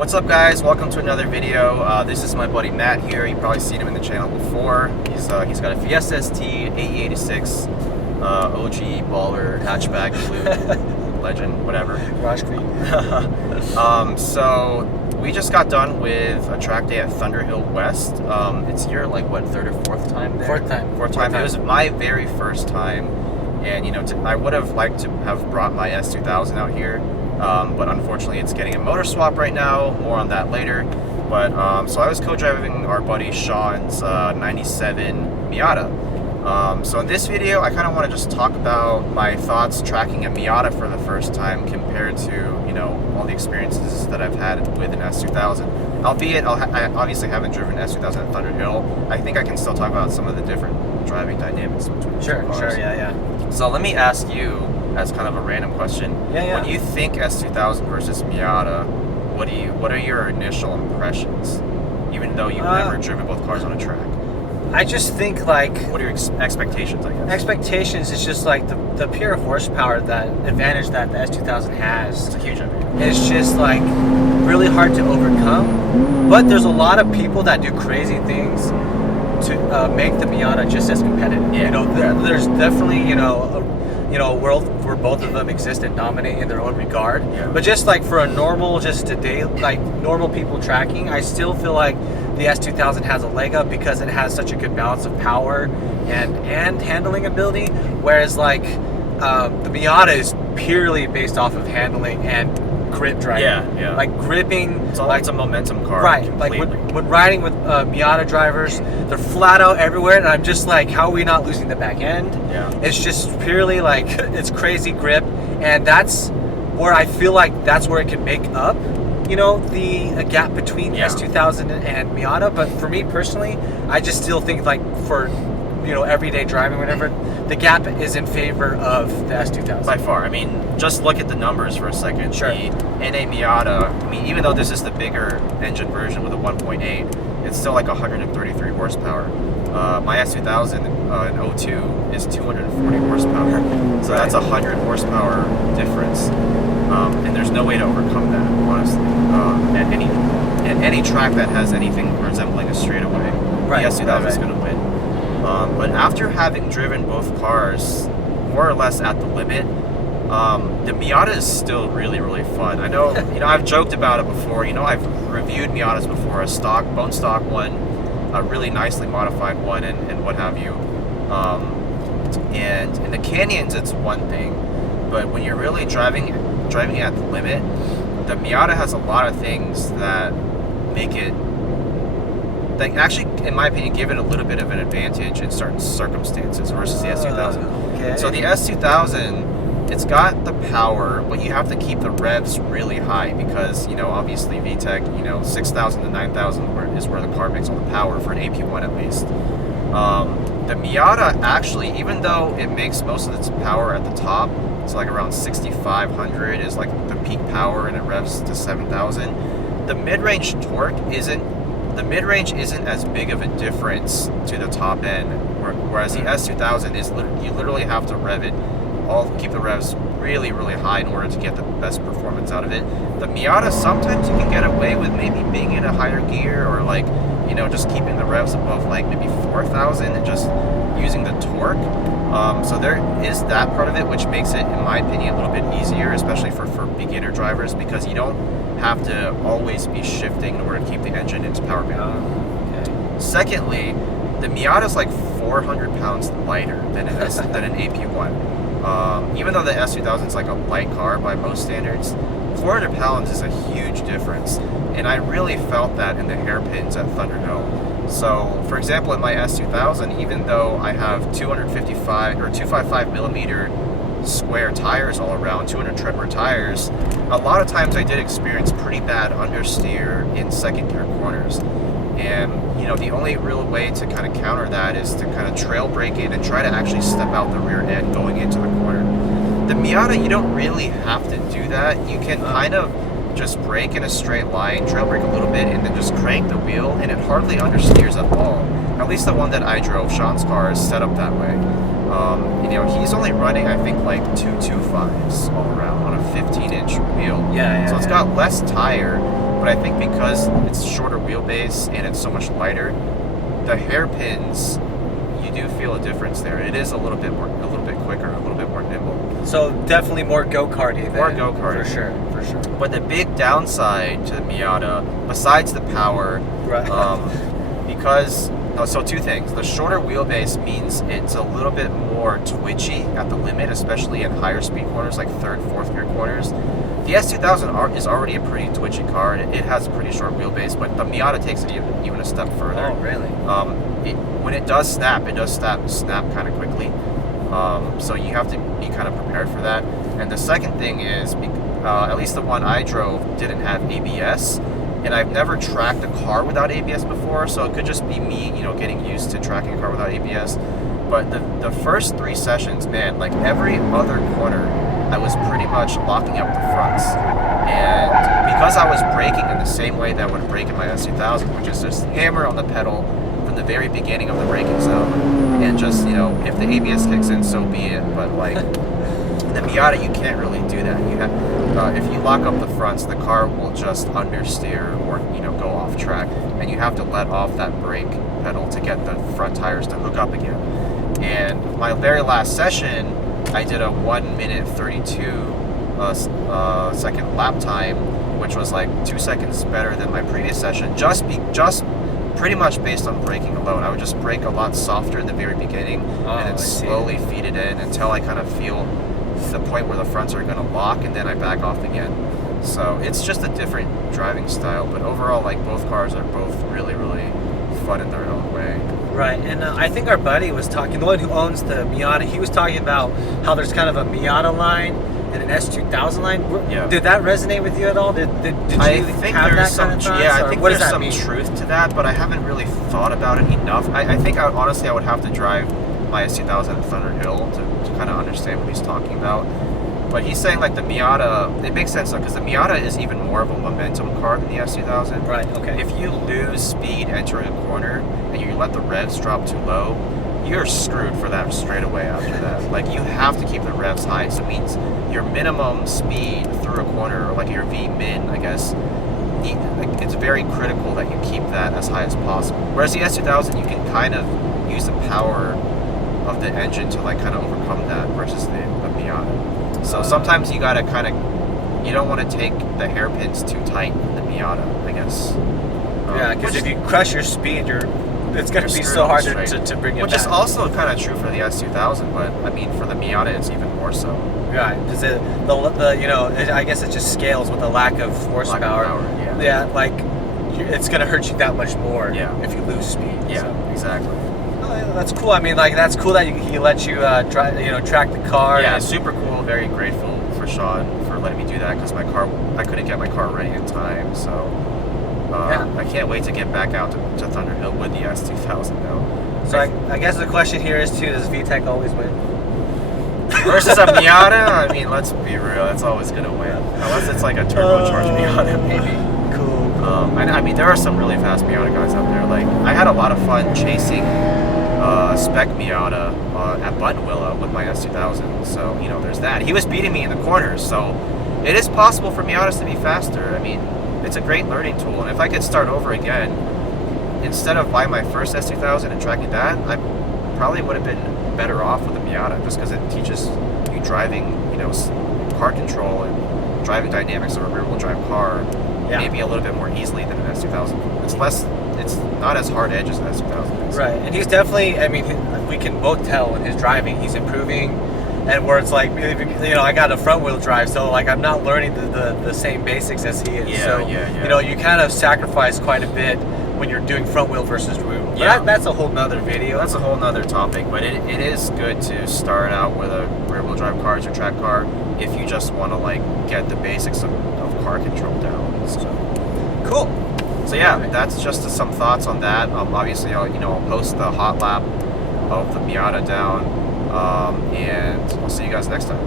What's up, guys? Welcome to another video. This is my buddy Matt here. You've probably seen him in the channel before. He's got a Fiesta ST, AE86, OG baller hatchback, blue legend, whatever. Raj Green. So we just got done with a track day at Thunderhill West. It's your third or fourth time there? Fourth time. It was my very first time, and I would have liked to have brought my S2000 out here. But unfortunately it's getting a motor swap right now. More on that later. But so I was co-driving our buddy Sean's 97 Miata. So in this video I kind of want to just talk about my thoughts tracking a Miata for the first time compared to all the experiences that I've had with an S2000. Albeit I obviously haven't driven an S2000 at Thunderhill. I think I can still talk about some of the different driving dynamics between the two cars. Sure, yeah. So let me ask you, as kind of a random question. Yeah. When you think S2000 versus Miata, what are your initial impressions? Even though you've never driven both cars on a track. I just think what are your expectations, I guess? Expectations is just the pure horsepower, that advantage that the S2000 has. It's a huge advantage. It's just really hard to overcome. But there's a lot of people that do crazy things to make the Miata just as competitive. Yeah. There's definitely a world where both of them exist and dominate in their own regard. Yeah. But just for a normal, just today, normal people tracking, I still feel like the S2000 has a leg up because it has such a good balance of power and handling ability, whereas the Miata is purely based off of handling and grip driving. Yeah. Gripping. It's a momentum car. Right. Completely. When riding with Miata drivers, they're flat out everywhere, and I'm just how are we not losing the back end? Yeah. It's just purely it's crazy grip, and that's where I feel that's where it can make up, the gap between S2000 and Miata. But for me personally, I just still think for everyday driving, whatever, the gap is in favor of the S2000. By far. I mean, just look at the numbers for a second. Sure. The NA Miata, even though this is the bigger engine version with a 1.8, it's still 133 horsepower. My S2000 in 02 is 240 horsepower. So that's 100 horsepower difference. And there's no way to overcome that, honestly. At any track that has anything resembling a straightaway, the S2000 is going to win. But after having driven both cars more or less at the limit, the Miata is still really, really fun. I know, I've joked about it before. I've reviewed Miatas before, a bone stock one, a really nicely modified one, and what have you. And in the canyons, it's one thing, but when you're really driving at the limit, the Miata has a lot of things that make it, actually, in my opinion, give it a little bit of an advantage in certain circumstances versus the S2000. Okay. So the S2000, it's got the power, but you have to keep the revs really high because, obviously VTEC, 6,000 to 9,000 is where the car makes all the power for an AP1 at least. The Miata actually, even though it makes most of its power at the top, it's around 6,500 is the peak power, and it revs to 7,000. The mid-range torque isn't as big of a difference to the top end, whereas the S2000 is you literally have to rev it, keep the revs really, really high in order to get the best performance out of it. The Miata, sometimes you can get away with maybe being in a higher gear, or just keeping the revs above maybe 4,000 and just using the torque. So there is that part of it, which makes it, in my opinion, a little bit easier, especially for beginner drivers, because you don't have to always be shifting in order to keep the engine in its power band. Okay. Secondly, the Miata's 400 pounds lighter than an AP1. Even though the S2000 is a light car by most standards, 400 pounds is a huge difference, and I really felt that in the hairpins at Thunderhill. So, for example, in my S2000, even though I have 255 millimeter square tires all around, 200 treadwear tires, a lot of times I did experience pretty bad understeer in second gear corners. And the only real way to kind of counter that is to kind of trail brake it and try to actually step out the rear end going into the corner. The Miata, you don't really have to do that. You can kind of just brake in a straight line, trail brake a little bit, and then just crank the wheel, and it hardly understeers at all. At least the one that I drove, Sean's car, is set up that way. He's only running, I think, 225s all around on a 15-inch wheel. Yeah. So it's got less tire, but I think because it's shorter wheelbase and it's so much lighter, the hairpins, you do feel a difference there. It is a little bit quicker, a little bit more nimble. So definitely more go-karty. More go-karty. For sure. But the big downside to the Miata, besides the power, right. because so two things. The shorter wheelbase means it's a little bit more twitchy at the limit, especially in higher speed corners like third, fourth gear corners. The S2000 is already a pretty twitchy car. It has a pretty short wheelbase, but the Miata takes it even a step further. Oh, really? When it does snap, snap kind of quickly. So you have to be kind of prepared for that. And the second thing is, at least the one I drove didn't have ABS, and I've never tracked a car without ABS before, so it could just be me, getting used to tracking a car without ABS. But the first 3 sessions, man, like every other corner, I was pretty much locking up the fronts. And because I was braking in the same way that I would brake in my S2000, which is just hammer on the pedal from the very beginning of the braking zone, and just, if the ABS kicks in, so be it. But like the Miata, you can't really do that. You have, if you lock up the fronts, the car will just understeer or go off track, and you have to let off that brake pedal to get the front tires to hook up again. And my very last session, I did a 1 minute 32 second lap time, which was like 2 seconds better than my previous session. Just pretty much based on braking alone. I would just brake a lot softer in the very beginning, and then slowly feed it in until I kind of feel the point where the fronts are going to lock, and then I back off again. So it's just a different driving style, but overall, like, both cars are both really, really fun in their own way. Right, and I think our buddy was talking, the one who owns the Miata, he was talking about how there's kind of a Miata line and an S2000 line. Yeah. Did that resonate with you at all? Did you have that kind of thoughts? Yeah, I think there's some mean? truth to that, but I haven't really thought about it enough. I think honestly I would have to drive my S2000 at Thunderhill to kind of understand what he's talking about. But he's saying like the Miata, it makes sense though, because the Miata is even more of a momentum car than the S2000. Right, okay. If you lose speed entering a corner and you let the revs drop too low, you're screwed for that straight away after that. Like, you have to keep the revs high. So it means your minimum speed through a corner, or like your V-min, I guess, it's very critical that you keep that as high as possible. Whereas the S2000, you can kind of use the power of the engine to like kind of overcome that versus the Miata. So sometimes you gotta kind of, you don't want to take the hairpins too tight in the Miata, I guess. Yeah, because if you crush your speed, it's going to be so hard to bring it back. Which is also kind of true for the S2000, but I mean for the Miata it's even more so. Right, because I guess it just scales with the lack of horsepower. Yeah, like it's going to hurt you that much more if you lose speed. Yeah, so. Exactly. Oh, that's cool. I mean, like that's cool that he let you track the car. Yeah, super cool. Very grateful for Sean for letting me do that, because I couldn't get my car ready in time. So. I can't wait to get back out to Thunderhill with the S2000 now. So I guess the question here is too: does VTEC always win? Versus a Miata? I mean, let's be real. It's always gonna win, unless it's like a turbocharged Miata, maybe. Cool. I mean, there are some really fast Miata guys out there. Like, I had a lot of fun chasing spec Miata at Buttonwillow with my S2000. So there's that. He was beating me in the corners, so it is possible for Miatas to be faster. I mean, it's a great learning tool, and if I could start over again, instead of buying my first S2000 and tracking that, I probably would have been better off with the Miata, just because it teaches you driving, car control and driving dynamics of a rear-wheel drive car maybe a little bit more easily than an S2000. It's not as hard edge as an S2000 is. Right, and he's definitely, I mean, we can both tell in his driving, he's improving. And where it's like, I got a front wheel drive, so like I'm not learning the same basics as he is. You kind of sacrifice quite a bit when you're doing front wheel versus rear wheel. Yeah. That's a whole nother video. That's a whole nother topic, but it is good to start out with a rear wheel drive car as your track car if you just want to like get the basics of car control down. So cool. So yeah, that's just some thoughts on that. Obviously, I'll post the hot lap of the Miata down. And I'll see you guys next time.